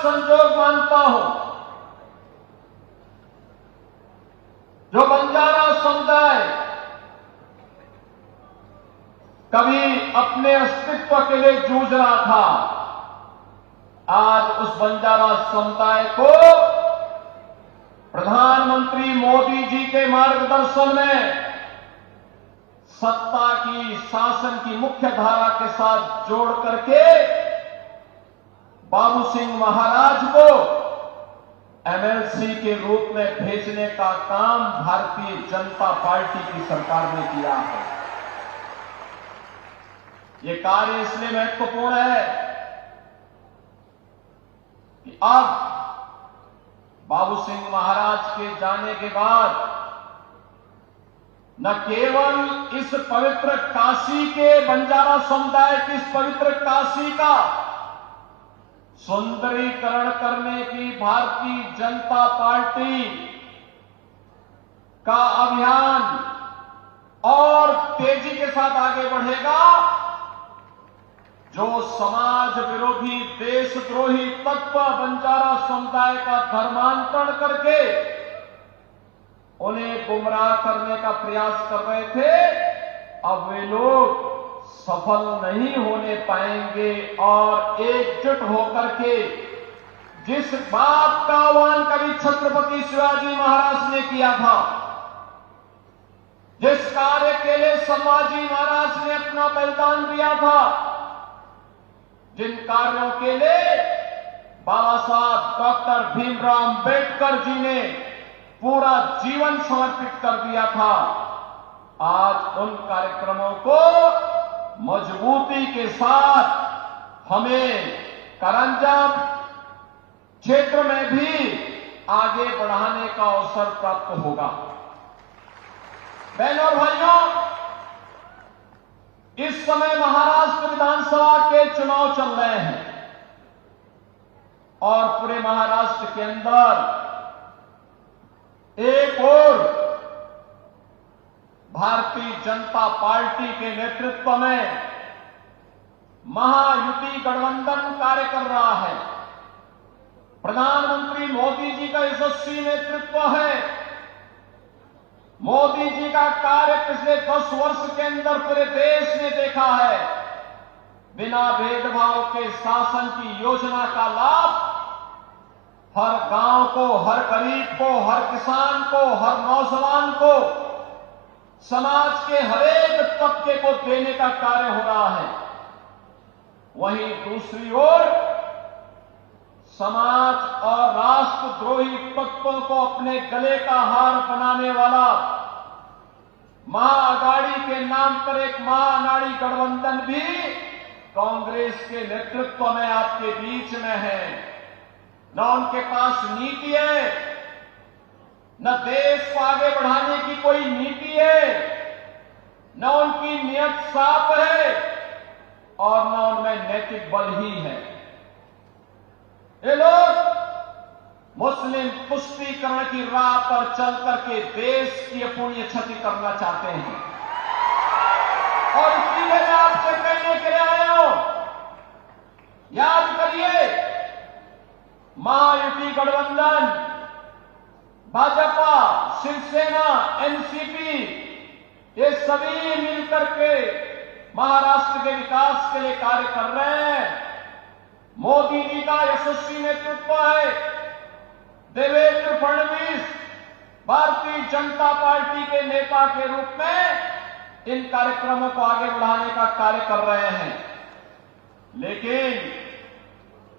संजोग मानता हूं, जो बंजारा समुदाय कभी अपने अस्तित्व के लिए जूझ रहा था, आज उस बंजारा समुदाय को प्रधानमंत्री मोदी जी के मार्गदर्शन में सत्ता की, शासन की मुख्य धारा के साथ जोड़ करके बाबू सिंह महाराज को एमएलसी के रूप में भेजने का काम भारतीय जनता पार्टी की सरकार ने किया है। ये कार्य इसलिए महत्वपूर्ण है कि अब बाबू सिंह महाराज के जाने के बाद न केवल इस पवित्र काशी के बंजारा समुदाय की इस पवित्र काशी का सुंदरीकरण करने की भारतीय जनता पार्टी का अभियान और तेजी के साथ आगे बढ़ेगा। जो समाज विरोधी, देशद्रोही तत्व बंजारा समुदाय का धर्मांतरण करके उन्हें गुमराह करने का प्रयास कर रहे थे, अब वे लोग सफल नहीं होने पाएंगे और एकजुट होकर के जिस बात का आह्वान कभी छत्रपति शिवाजी महाराज ने किया था, जिस कार्य के लिए संभाजी महाराज ने अपना बलिदान दिया था, जिन कार्यों के लिए बाबा साहब डॉक्टर भीमराव अंबेडकर जी ने पूरा जीवन समर्पित कर दिया था, आज उन कार्यक्रमों को मजबूती के साथ हमें करंजम क्षेत्र में भी आगे बढ़ाने का अवसर प्राप्त होगा। बहनों और भाइयों, इस समय महाराष्ट्र विधानसभा के चुनाव चल रहे हैं और पूरे महाराष्ट्र के अंदर एक और भारतीय जनता पार्टी के नेतृत्व में महायुति गठबंधन कार्य कर रहा है। प्रधानमंत्री मोदी जी का यशस्वी नेतृत्व है। मोदी जी का कार्य पिछले 10 वर्ष के अंदर पूरे देश ने देखा है। बिना भेदभाव के शासन की योजना का लाभ हर गांव को, हर गरीब को, हर किसान को, हर नौजवान को, समाज के हरेक तबके को देने का कार्य हो रहा है। वहीं दूसरी ओर समाज और राष्ट्रद्रोही तत्वों को अपने गले का हार बनाने वाला महाअघाड़ी के नाम पर एक महाअघाड़ी गठबंधन भी कांग्रेस के नेतृत्व में आपके बीच में है। न उनके पास नीति है, न देश को आगे बढ़ाने की कोई नीति है, न उनकी नियत साफ है और न उनमें नैतिक बल ही है। ये लोग मुस्लिम तुष्टीकरण की राह पर चल करके देश की अपूर्णीय क्षति करना चाहते हैं और इसलिए मैं आपसे कहने के लिए आया हूं, याद करिए, महायुति गठबंधन, भाजपा, शिवसेना, एनसीपी, ये सभी मिलकर के महाराष्ट्र के विकास के लिए कार्य कर रहे हैं। मोदी जी का यशस्वी नेतृत्व है। देवेंद्र फडणवीस भारतीय जनता पार्टी के नेता के रूप में इन कार्यक्रमों को आगे बढ़ाने का कार्य कर रहे हैं। लेकिन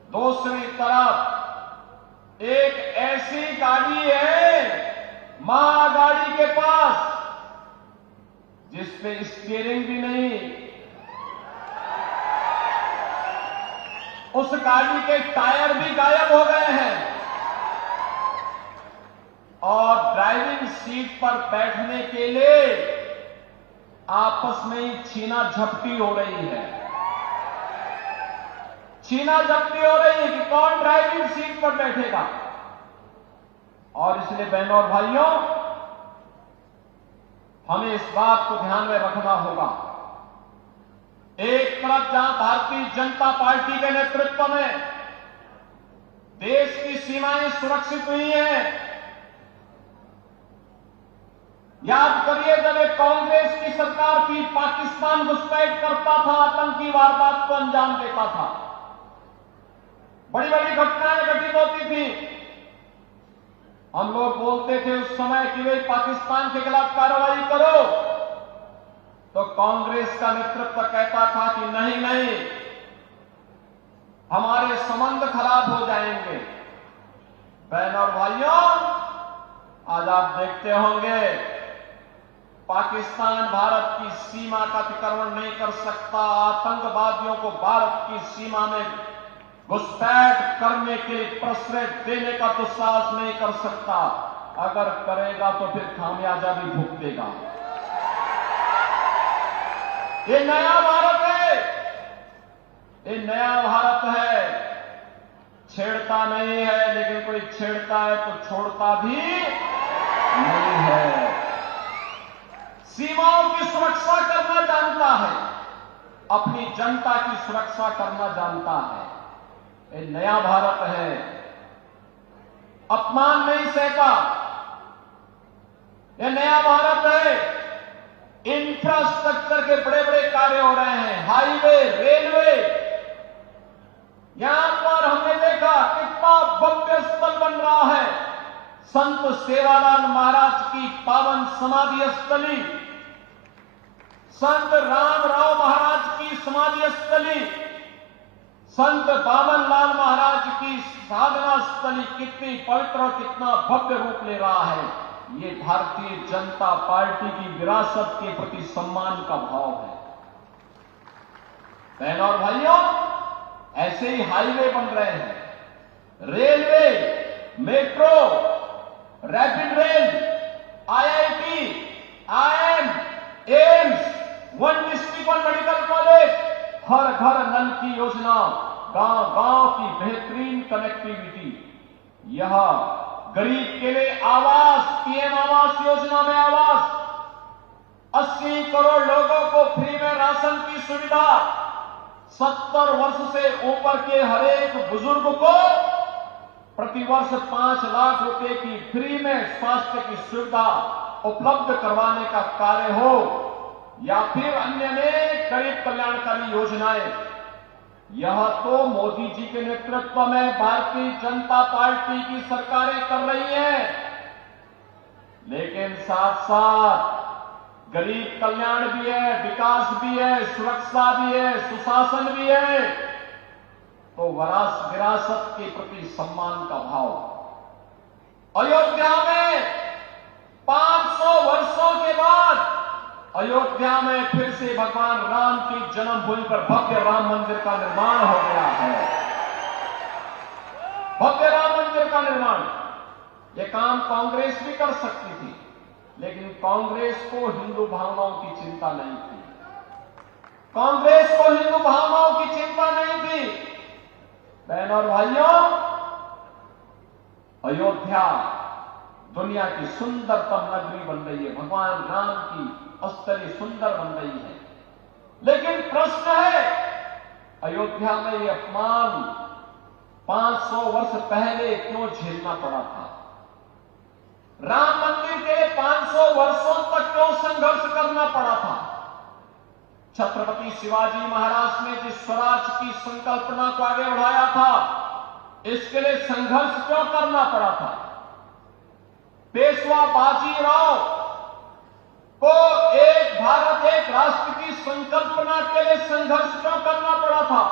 दूसरी तरफ एक ऐसी गाड़ी है महागाड़ी के पास जिसपे स्टीयरिंग भी नहीं, उस गाड़ी के टायर भी गायब हो गए हैं और ड्राइविंग सीट पर बैठने के लिए आपस में ही छीना झपटी हो रही है। छीना झपटी हो रही है कि कौन ड्राइविंग सीट पर बैठेगा। और इसलिए बहनों और भाइयों, हमें इस बात को ध्यान में रखना होगा। एक तरफ जहां भारतीय जनता पार्टी के नेतृत्व में देश की सीमाएं सुरक्षित हुई हैं। याद करिए, जब एक कांग्रेस की सरकार थी, पाकिस्तान घुसपैठ करता था, आतंकी वारदात को अंजाम देता था, बड़ी बड़ी घटनाएं घटित होती थी। हम लोग बोलते थे उस समय कि भाई पाकिस्तान के खिलाफ कार्रवाई करो, तो कांग्रेस का नेतृत्व कहता था कि नहीं नहीं, हमारे संबंध खराब हो जाएंगे। बहन और भाइयों, आज आप देखते होंगे पाकिस्तान भारत की सीमा का अतिक्रमण नहीं कर सकता, आतंकवादियों को भारत की सीमा में घुसपैठ करने के लिए प्रश्रय देने का दुस्साहस नहीं कर सकता। अगर करेगा तो फिर खामियाजा भी भुगतेगा। ये नया भारत है, ये नया भारत है। छेड़ता नहीं है, लेकिन कोई छेड़ता है तो छोड़ता भी नहीं है। सीमाओं की सुरक्षा करना जानता है, अपनी जनता की सुरक्षा करना जानता है। ये नया भारत है, अपमान नहीं सहता। ये नया भारत है। इंफ्रास्ट्रक्चर के बड़े बड़े कार्य हो रहे हैं, हाईवे, रेलवे। यहां पर हमने देखा कितना भव्य स्थल बन रहा है, संत सेवालाल महाराज की पावन समाधि स्थली, संत रामराव महाराज की समाधि स्थली, संत बामनलाल महाराज की साधना स्थली कितनी पवित्र और कितना भव्य रूप ले रहा है। ये भारतीय जनता पार्टी की विरासत के प्रति सम्मान का भाव है। बहनों और भाइयों, ऐसे ही हाईवे बन रहे हैं, railway, metro, rapid rail, IIT, IIM, AIIMS, one district one medical college, हर घर नल की योजना, गांव गांव की बेहतरीन कनेक्टिविटी, यह गरीब के लिए आवास, पीएम आवास योजना में आवास, 80 करोड़ लोगों को फ्री में राशन की सुविधा, 70 वर्ष से ऊपर के हर एक बुजुर्ग को प्रतिवर्ष 5 लाख रुपए की फ्री में स्वास्थ्य की सुविधा उपलब्ध करवाने का कार्य हो, या फिर अन्य अनेक गरीब कल्याणकारी योजनाएं, यह तो मोदी जी के नेतृत्व में भारतीय जनता पार्टी की सरकारें कर रही हैं। लेकिन साथ साथ गरीब कल्याण भी है, विकास भी है, सुरक्षा भी है, सुशासन भी है, तो विरासत के प्रति सम्मान का भाव। अयोध्या में 500 वर्षों के बाद अयोध्या में फिर से भगवान राम की जन्मभूमि पर भव्य राम मंदिर का निर्माण हो गया है। भव्य राम मंदिर का निर्माण, यह काम कांग्रेस भी कर सकती थी, लेकिन कांग्रेस को हिंदू भावनाओं की चिंता नहीं थी। कांग्रेस को हिंदू भावनाओं की चिंता नहीं थी। बहनों और भाइयों, अयोध्या दुनिया की सुंदरतम नगरी बन रही है, भगवान राम की स्थली सुंदर बन रही है। लेकिन प्रश्न है, अयोध्या में यह अपमान 500 वर्ष पहले क्यों झेलना पड़ा था? राम मंदिर के 500 वर्षों तक क्यों संघर्ष करना पड़ा था? छत्रपति शिवाजी महाराज ने जिस स्वराज की संकल्पना को आगे बढ़ाया था, इसके लिए संघर्ष क्यों करना पड़ा था? पेशवा बाजीराव को एक भारत एक राष्ट्र की संकल्पना के लिए संघर्ष क्यों करना पड़ा था?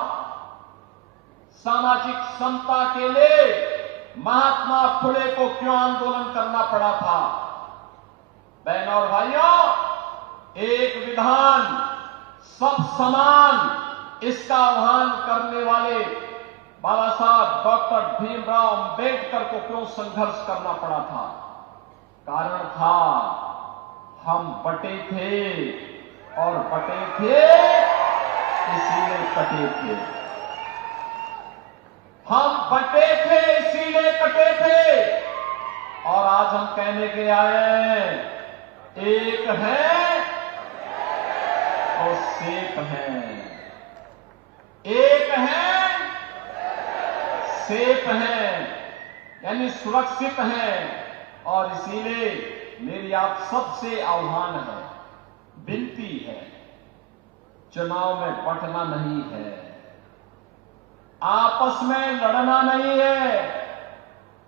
सामाजिक समता के लिए महात्मा फुले को क्यों आंदोलन करना पड़ा था? बहनों और भाइयों, एक विधान सब समान, इसका आह्वान करने वाले बाबा साहब डॉक्टर भीमराव अंबेडकर को क्यों संघर्ष करना पड़ा था? कारण था, हम बटे थे और बटे थे इसीलिए कटे थे। हम बटे थे इसीलिए कटे थे, और आज हम कहने के आए, एक है तो सेक है, एक है सेफ हैं, यानी सुरक्षित हैं। और इसीलिए मेरी आप सबसे आह्वान है, विनती है, चुनाव में पटना नहीं है, आपस में लड़ना नहीं है,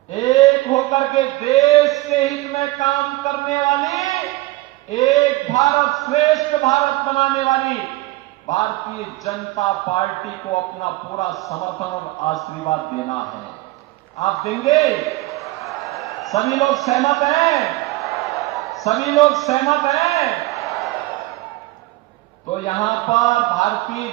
एक होकर के देश के हित में काम करने वाली, एक भारत श्रेष्ठ भारत बनाने वाली भारतीय जनता पार्टी को अपना पूरा समर्थन और आशीर्वाद देना है। आप देंगे? सभी लोग सहमत हैं? सभी लोग सहमत हैं? तो यहां पर भारतीय